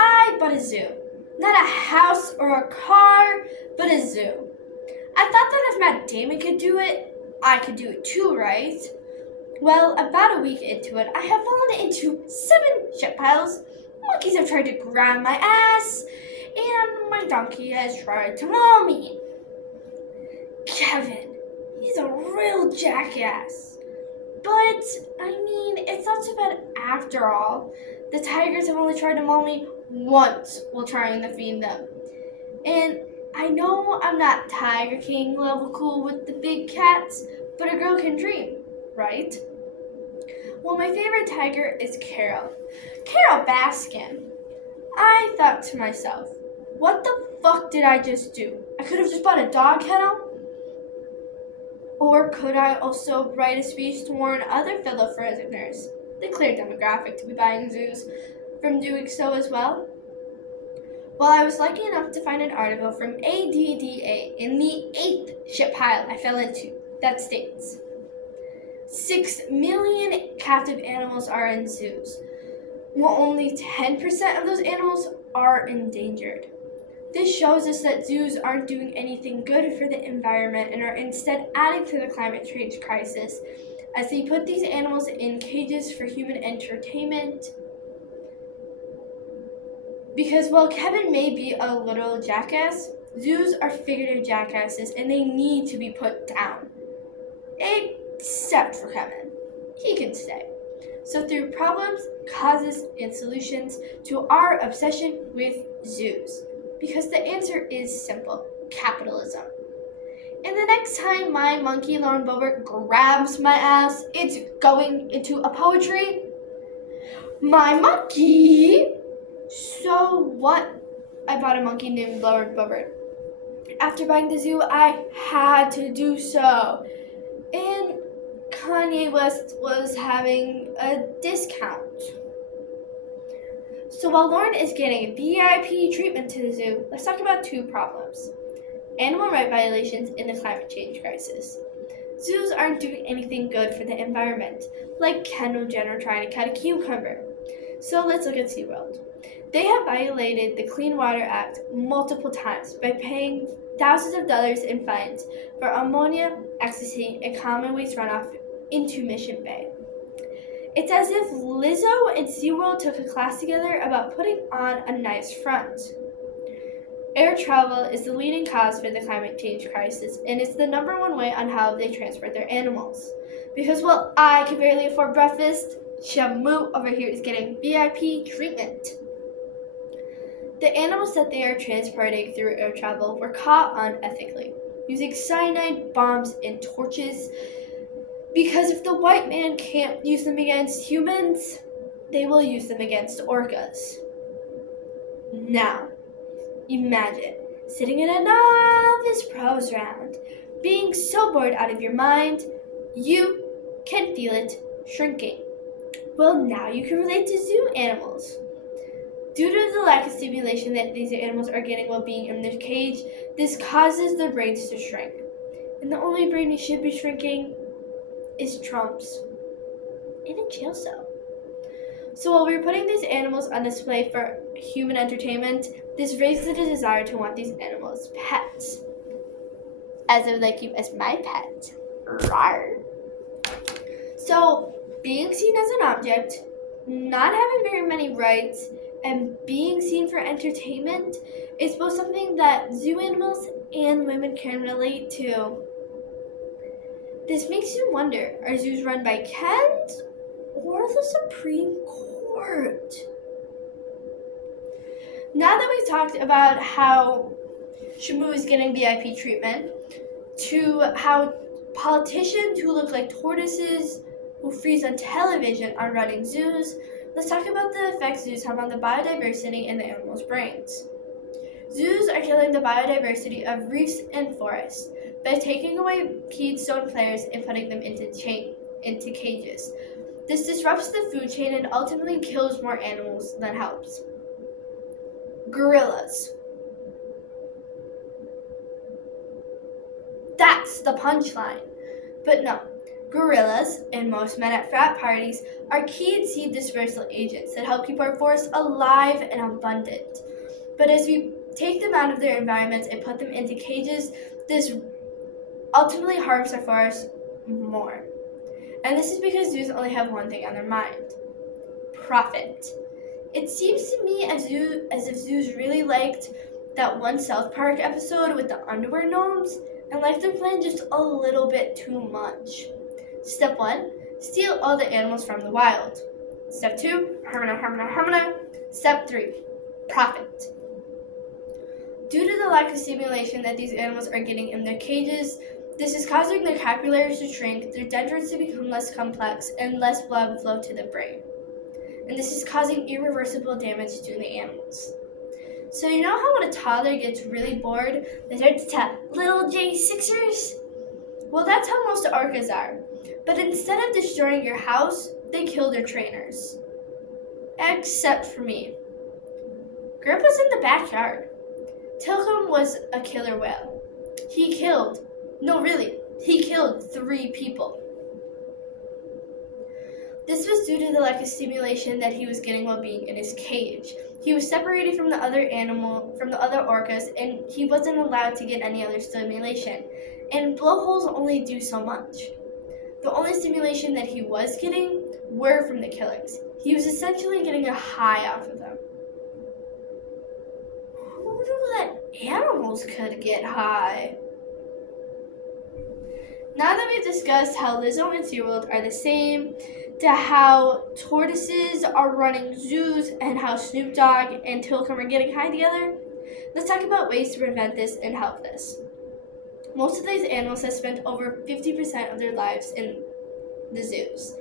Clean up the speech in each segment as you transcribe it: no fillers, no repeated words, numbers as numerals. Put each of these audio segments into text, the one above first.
I bought a zoo. Not a house or a car, but a zoo. I thought that if Matt Damon could do it, I could do it too, right? Well, about a week into it, I have fallen into 7 shit piles. Monkeys have tried to grab my ass, and my donkey has tried to maul me. Kevin, he's a real jackass. But, it's not so bad after all. The tigers have only tried to maul me once while trying to feed them. And I know I'm not Tiger King level cool with the big cats, but a girl can dream, right? Well, my favorite tiger is Carol Baskin. I thought to myself, what the fuck did I just do? I could have just bought a dog kennel. Or could I also write a speech to warn other fellow prisoners, the clear demographic to be buying zoos, from doing so as well? Well, I was lucky enough to find an article from ADDA in the 8th shit pile I fell into that states 6 million captive animals are in zoos, while only 10% of those animals are endangered. This shows us that zoos aren't doing anything good for the environment and are instead adding to the climate change crisis as they put these animals in cages for human entertainment. Because while Kevin may be a literal jackass, zoos are figurative jackasses and they need to be put down. Except for Kevin. He can stay. So through problems, causes, and solutions to our obsession with zoos. Because the answer is simple: capitalism. And the next time my monkey Lauren Boebert grabs my ass, it's going into a poetry. My monkey! So what? I bought a monkey named Lauren Boebert. After buying the zoo, I had to do so. And Kanye West was having a discount. So while Lauren is getting VIP treatment to the zoo, let's talk about 2 problems: animal rights violations and the climate change crisis. Zoos aren't doing anything good for the environment, like Kendall Jenner trying to cut a cucumber. So let's look at SeaWorld. They have violated the Clean Water Act multiple times by paying thousands of dollars in fines for ammonia, ecstasy, and common waste runoff into Mission Bay. It's as if Lizzo and SeaWorld took a class together about putting on a nice front. Air travel is the leading cause for the climate change crisis, and it's the #1 way on how they transport their animals. Because while I can barely afford breakfast, Shamu over here is getting VIP treatment. The animals that they are transporting through air travel were caught unethically, using cyanide, bombs, and torches. Because if the white man can't use them against humans, they will use them against orcas. Now, imagine sitting in a novice pros round, being so bored out of your mind, you can feel it shrinking. Well, now you can relate to zoo animals. Due to the lack of stimulation that these animals are getting while being in their cage, this causes their brains to shrink. And the only brain you should be shrinking is Trump's in a jail cell. So while we're putting these animals on display for human entertainment, this raises the desire to want these animals as pets. As I would like you as my pet. Rawr. So being seen as an object, not having very many rights, and being seen for entertainment is both something that zoo animals and women can relate to. This makes you wonder, are zoos run by Kens or the Supreme Court? Now that we've talked about how Shamu is getting VIP treatment, to how politicians who look like tortoises who freeze on television are running zoos, let's talk about the effects zoos have on the biodiversity and the animals' brains. Zoos are killing the biodiversity of reefs and forests by taking away keystone players and putting them into cages. This disrupts the food chain and ultimately kills more animals than helps. Gorillas. That's the punchline. But no, Gorillas, and most men at frat parties, are key seed dispersal agents that help keep our forests alive and abundant. But as we take them out of their environments and put them into cages, this ultimately harms our forests more. And this is because zoos only have one thing on their mind: profit. It seems to me as if zoos really liked that one South Park episode with the underwear gnomes and liked their plan just a little bit too much. Step 1, steal all the animals from the wild. Step 2, hermina. Step 3, profit. Due to the lack of stimulation that these animals are getting in their cages, this is causing their capillaries to shrink, their dendrites to become less complex, and less blood flow to the brain. And this is causing irreversible damage to the animals. So you know how when a toddler gets really bored, they start to tell little J6ers? Well, that's how most orcas are. But instead of destroying your house, they kill their trainers. Except for me. Grandpa's in the backyard. Tilcomb was a killer whale. He killed 3 people. This was due to the lack of stimulation that he was getting while being in his cage. He was separated from the other orcas, and he wasn't allowed to get any other stimulation. And blowholes only do so much. The only stimulation that he was getting were from the killings. He was essentially getting a high off of them. Who knew that animals could get high? Now that we've discussed how Lizzo and SeaWorld are the same, to how tortoises are running zoos, and how Snoop Dogg and Tilcomb are getting high together, let's talk about ways to prevent this and help this. Most of these animals have spent over 50% of their lives in the zoos,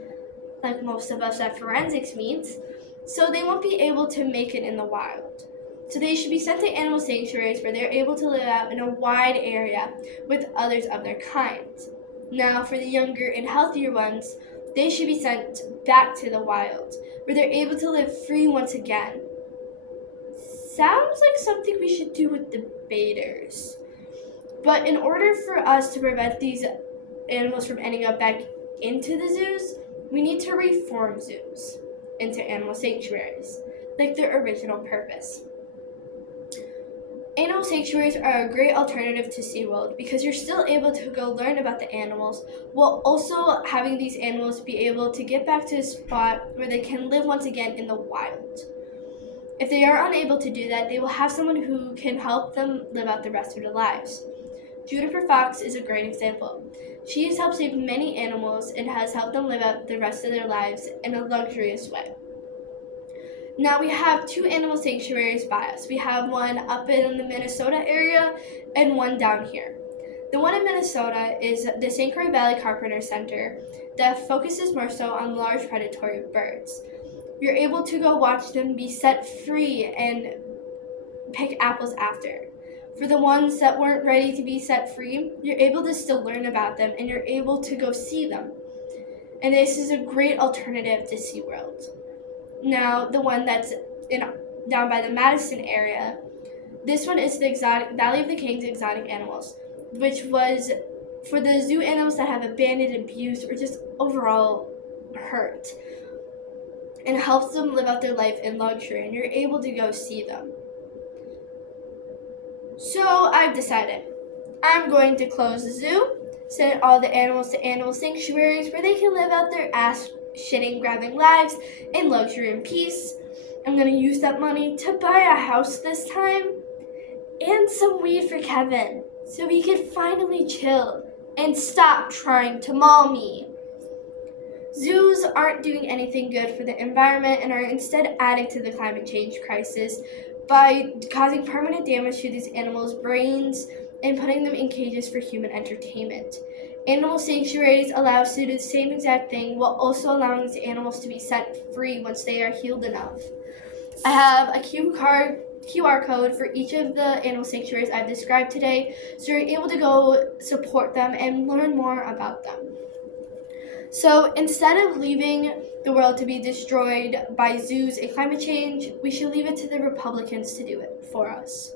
like most of us at forensics meets, so they won't be able to make it in the wild. So they should be sent to animal sanctuaries where they're able to live out in a wide area with others of their kind. Now, for the younger and healthier ones, they should be sent back to the wild, where they're able to live free once again. Sounds like something we should do with the debaters. But in order for us to prevent these animals from ending up back into the zoos, we need to reform zoos into animal sanctuaries, like their original purpose. Animal sanctuaries are a great alternative to SeaWorld because you're still able to go learn about the animals while also having these animals be able to get back to a spot where they can live once again in the wild. If they are unable to do that, they will have someone who can help them live out the rest of their lives. Juniper Fox is a great example. She has helped save many animals and has helped them live out the rest of their lives in a luxurious way. Now we have 2 animal sanctuaries by us. We have one up in the Minnesota area and one down here. The one in Minnesota is the St. Croix Valley Carpenter Center that focuses more so on large predatory birds. You're able to go watch them be set free and pick apples after. For the ones that weren't ready to be set free, you're able to still learn about them and you're able to go see them. And this is a great alternative to SeaWorld. Now, the one that's down by the Madison area, this one is the Valley of the Kings Exotic Animals, which was for the zoo animals that have abandoned, abused, or just overall hurt, and helps them live out their life in luxury, and you're able to go see them. So I've decided I'm going to close the zoo, send all the animals to animal sanctuaries where they can live out their ass-shitting, grabbing lives in luxury and peace. I'm going to use that money to buy a house this time and some weed for Kevin so he could finally chill and stop trying to maul me. Zoos aren't doing anything good for the environment and are instead adding to the climate change crisis by causing permanent damage to these animals' brains and putting them in cages for human entertainment. Animal sanctuaries allow us to do the same exact thing while also allowing these animals to be set free once they are healed enough. I have a QR code for each of the animal sanctuaries I've described today, so you're able to go support them and learn more about them. So instead of leaving the world to be destroyed by zoos and climate change, we should leave it to the Republicans to do it for us.